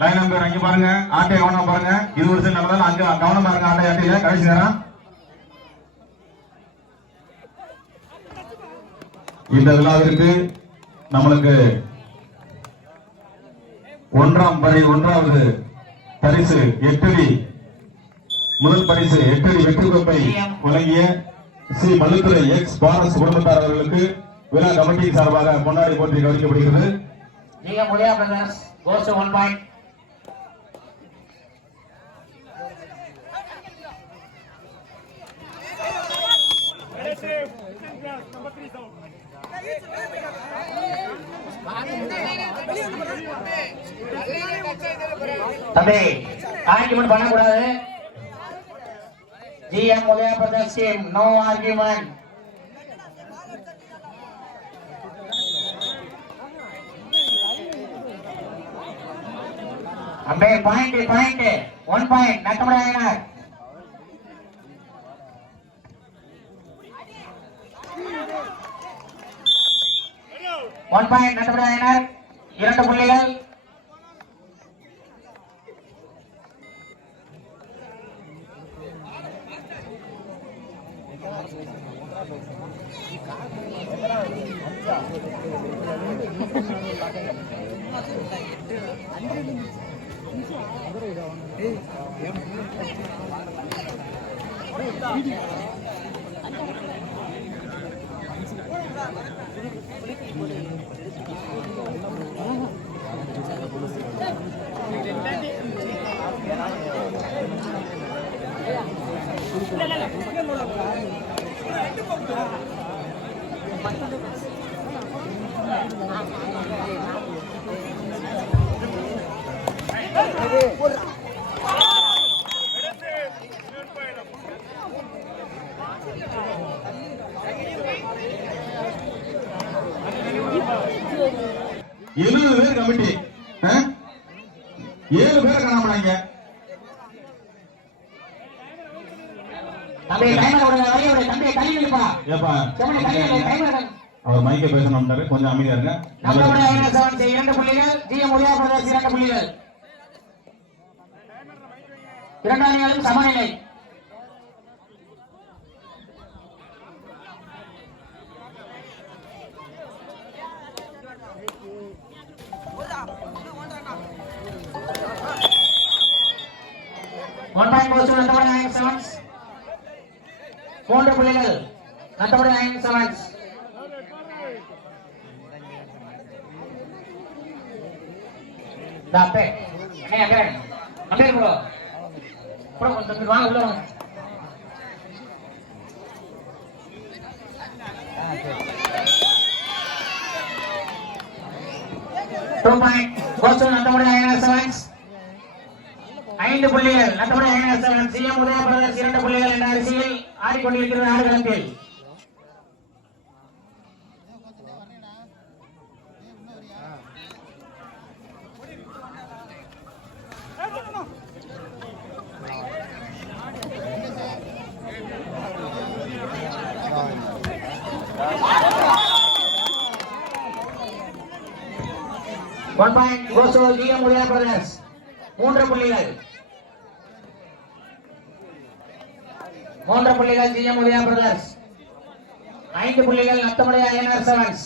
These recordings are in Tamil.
லைன் நம்பர் அங்க பாருங்க, ஆட்டையை கவனமா பாருங்க. இது ஒரு சைடு நடந்தாலும் அங்க கவனமா இருங்க. ஆட்டை ஆட்டையில கடைசி நேரம். இந்த விழாவிற்கு நம்மளுக்கு ஒன்றாவது பரிசு 8 அடி, முதல் பரிசு 8 அடி வெற்றி கோப்பை வழங்கிய ஸ்ரீ மல்லுத்துறை எக்ஸ் பாரஸ் குடும்பத்தார் அவர்களுக்கு விழா கமிட்டியின் சார்பாக பொன்னாடி போட்டி கவனிக்கப்படுகிறது. தம்பி ஆர்கியூமெண்ட் பண்ணக்கூடாது. GM Udaya brothers team no argument. அம்பே பாயிண்ட் 1 பாயிண்ட் நட்டமடையினார். ஒன் பாயிண்ட் நட்டமடையினார். 2 புள்ளிகள். பேர் கமிட்டி 7 பேர் காணாமடாங்க. அவர் மைக்க பேசணும், கொஞ்சம் அமைதியா இருங்க. 2 புள்ளிகள். ஜிஎம் உதயா பிரதர்ஸ் 2 புள்ளிகள். 2 அணிகளும் சமநிலை. One point goes Nattapadi Ayan sevens. 3 புள்ளிகள் நட்டபடி அயன் செவன்ஸ். தாப்பே அம்பே ப்ரோ கொஞ்சம் வாங்க உள்ள வாங்க. நட்டபடி அயன் செவன்ஸ். 5 புள்ளிகள் Nattapadi Ayan sevens. GM Udaya brothers 2 புள்ளிகள் என்ற அரிசியில் ஆடிக்கொண்டிருக்கிறது ஆடுகளத்தில். One point goes to GM Udaya Brothers. 3 புள்ளிகள். 3 புள்ளிகள் GM Udaya Brothers. 5 புள்ளிகள் நத்தமடை INR Sevens.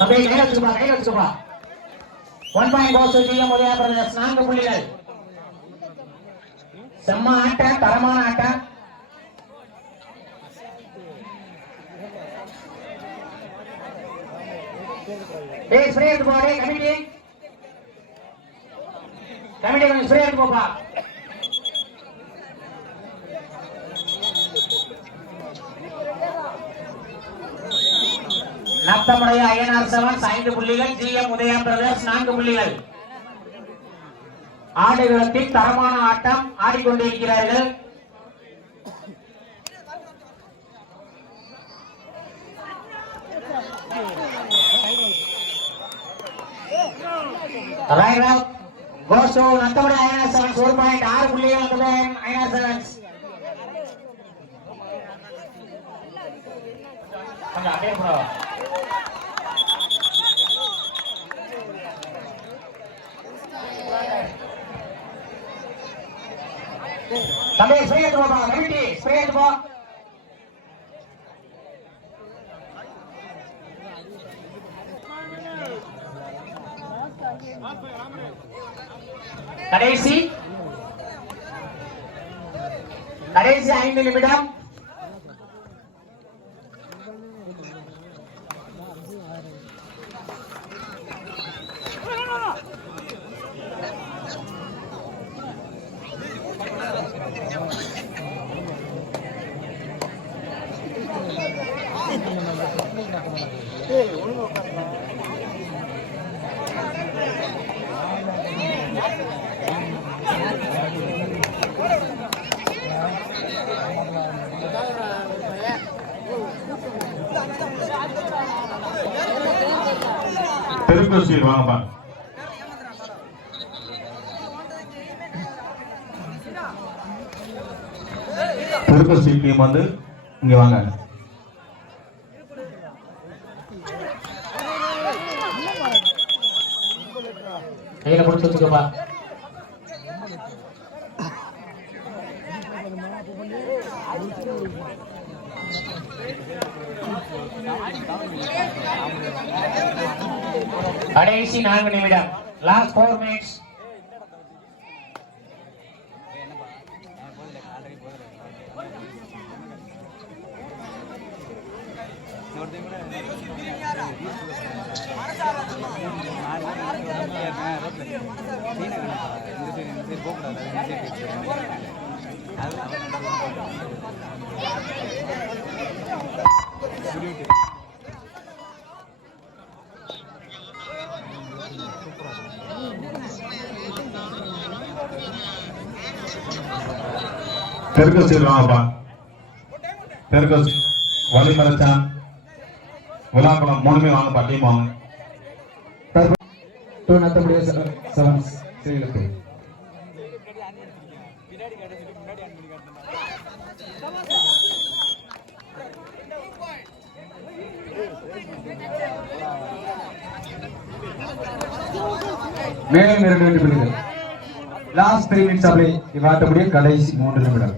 அப்படியே கையில வச்சுப்பா. 1 point goes to GM Udaya Brothers. 4 புள்ளிகள். செம்ம ஆட்டம், தரமான ஆட்டம். டேய் ஸ்ப்ரே எடுத்து போடா. கமிட்டி கொஞ்சம் ஸ்ப்ரே எடுத்து போப்பா. நத்தமுடைய ஐஎன்ஆர் செவன்ஸ் 5 புள்ளிகள். ஜிஎம் உதயா பிரதர்ஸ் 4 புள்ளிகள். ஆடுகளத்தில் தரமான ஆட்டம் ஆடிக்கொண்டிருக்கிறார்கள். goes to நத்தமடை ஐநார் செவன்ஸ் 1 பாயிண்ட் 6 புள்ளிகள் நத்தமடை ஐநார் செவன்ஸ். கொஞ்சம் அப்படியே ப்ரோ. தம்பி ஸ்ப்ரே எடுத்து போப்பா, கமிட்டி ஸ்ப்ரே எடுத்து போ. கடைசி 5 நிமிடம். தெருக்கோசி வாங்கப்பா. தெருக்கோசி டீம் வந்து இங்க வாங்க. கையில கொடுத்து வச்சுக்கப்பா. கடைசி 4 நிமிடம். Last 4 minutes. தெருக்கோசி வாங்கப்பா. தெருக்கோசி வலிமரச்சான் விழாக்குளம் 3 வாங்கப்பா. டீம் வாங்க. நத்தமுடைய செவன்ஸ் ஸ்ரீலங்கை. மேலும் 2 வெற்றி புள்ளிகள். Last 3 minutes apply. இவ்வாட்டமுடைய கடைசி 3 நிமிடம்.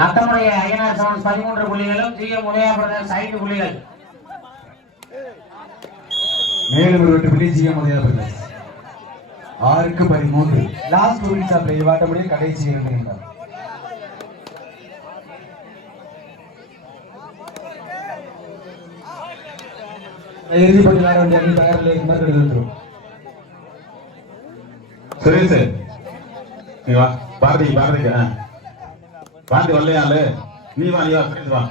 நத்தமுடைய ஐநார் செவன்ஸ் 13 புள்ளிகளும் ஜிஎம் உதயா பிரதர்ஸ் 5 புள்ளிகள். மேலும் ஒரு வெற்றி புள்ளி ஜிஎம் உதயா பிரதர்ஸ் 6க்கு 13. Last 2 minutes apply. இவ்வாட்டமுடைய கடைசி 2 நிமிடம். இறுதி போட்டி விளையாட வேண்டிய அணி தயாரில் இருக்குமாறு எழுதுகிறோம். சுரேஷ் நீ வா. பாரதிக்கு பாரதி வரலையாளு. நீ வா சுரேஷ் வா.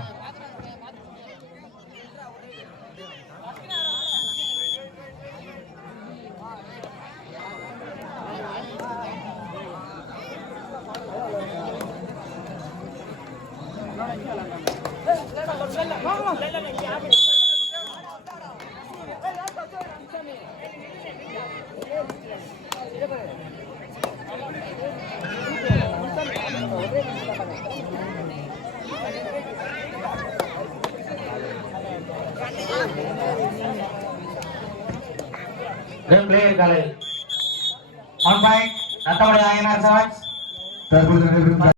player kali. 1 point. Nata Ayana Sevens.